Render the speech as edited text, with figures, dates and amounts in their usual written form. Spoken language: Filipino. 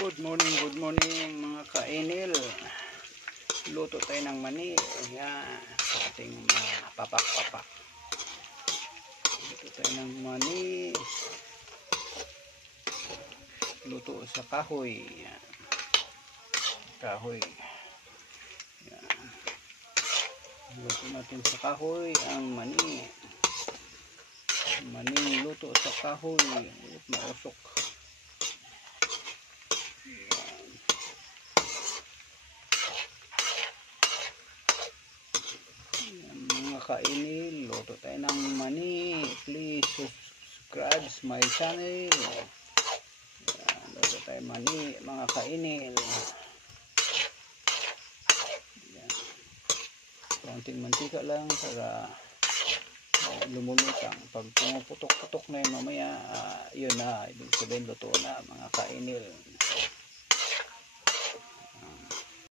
Good morning mga kainil. Luto tayo ng mani. Ayan, sa ating papak-papak. Luto tayo ng mani. Luto sa kahoy. Ayan. Kahoy. Ayan. Luto natin sa kahoy ang mani. Maning luto sa kahoy. Mausok. Kainil, luto tayo ng mani. Please subscribe my channel. Yan, luto tayo mani mga kainil. Yan. Konting mantika lang para lumulutang. Pag pumuputok-putok na yun mamaya, yun na, ibig sabihin luto na mga kainil.